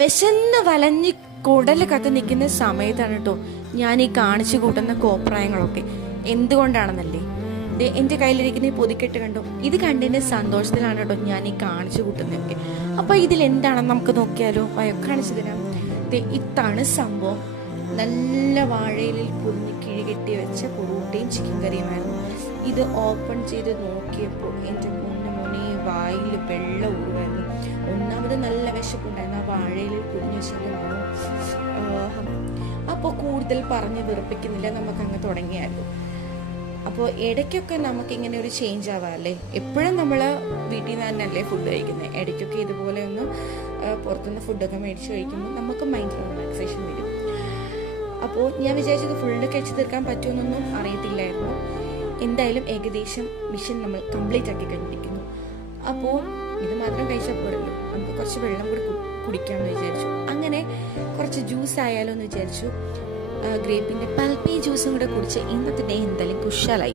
വിശന്ന് വലഞ്ഞ് കുടല് കത്ത് നിൽക്കുന്ന സമയത്താണ് കേട്ടോ ഞാൻ ഈ കാണിച്ചു കൂട്ടുന്ന കോപ്രായങ്ങളൊക്കെ. എന്തുകൊണ്ടാണെന്നല്ലേ, എൻ്റെ കയ്യിലിരിക്കുന്ന ഈ പൊതിക്കെട്ട് കണ്ടോ, ഇത് കണ്ടതിൻ്റെ സന്തോഷത്തിലാണ് കേട്ടോ ഞാൻ ഈ കാണിച്ചു കൂട്ടുന്നതൊക്കെ. അപ്പോൾ ഇതിലെന്താണെന്ന് നമുക്ക് നോക്കിയാലോ? കാണിച്ചു തരാം. ഇതാണ് സംഭവം. നല്ല വാഴയിലിൽ പൊതിഞ്ഞ് കിഴികെട്ടി വെച്ച പൊറോട്ടയും ചിക്കൻ കറിയുമായിരുന്നു. ഇത് ഓപ്പൺ ചെയ്ത് നോക്കിയപ്പോൾ എൻ്റെ മോനെ വായിൽ വെള്ളം ഊറുമായിരുന്നു. ഒന്നാമത് നല്ല വിശപ്പുണ്ടായിരുന്നു. ആ വാഴയിൽ പൊതിഞ്ഞ് വെച്ചതിൻ്റെ മണം. അപ്പോൾ കൂടുതൽ പറഞ്ഞ് വെറുപ്പിക്കുന്നില്ല, നമുക്കങ്ങ് തുടങ്ങിയായിരുന്നു. അപ്പോൾ ഇടയ്ക്കൊക്കെ നമുക്കിങ്ങനെ ഒരു ചേഞ്ച് ആവാമല്ലേ. എപ്പോഴും നമ്മൾ വീട്ടിൽ നിന്ന് തന്നെയല്ലേ ഫുഡ് കഴിക്കുന്നത്. ഇടയ്ക്കൊക്കെ ഇതുപോലെ ഒന്ന് പുറത്തുനിന്ന് ഫുഡൊക്കെ മേടിച്ച് കഴിക്കുമ്പോൾ നമുക്ക് മൈൻഡിൽ റിലാക്സേഷൻ വരും. അപ്പോൾ ഞാൻ വിചാരിച്ചത് ഫുള്ള് കഴിച്ച് തീർക്കാൻ പറ്റുമെന്നൊന്നും അറിയത്തില്ലായിരുന്നു. എന്തായാലും ഏകദേശം മിഷൻ നമ്മൾ കംപ്ലീറ്റ് ആക്കി കഴിഞ്ഞിരിക്കുന്നു. അപ്പോൾ ഇത് മാത്രം കഴിച്ചാൽ പോരല്ലോ, നമുക്ക് കുറച്ച് വെള്ളം കൂടി കുടിക്കാമെന്ന് വിചാരിച്ചു. അങ്ങനെ കുറച്ച് ജ്യൂസ് ആയാലോ എന്ന് വിചാരിച്ചു. ഗ്രേപ്പിൻ്റെ പൾപ്പി ജ്യൂസും കൂടെ കുടിച്ച് ഇന്നത്തെ ഡേ എന്തായാലും കുശാലായി.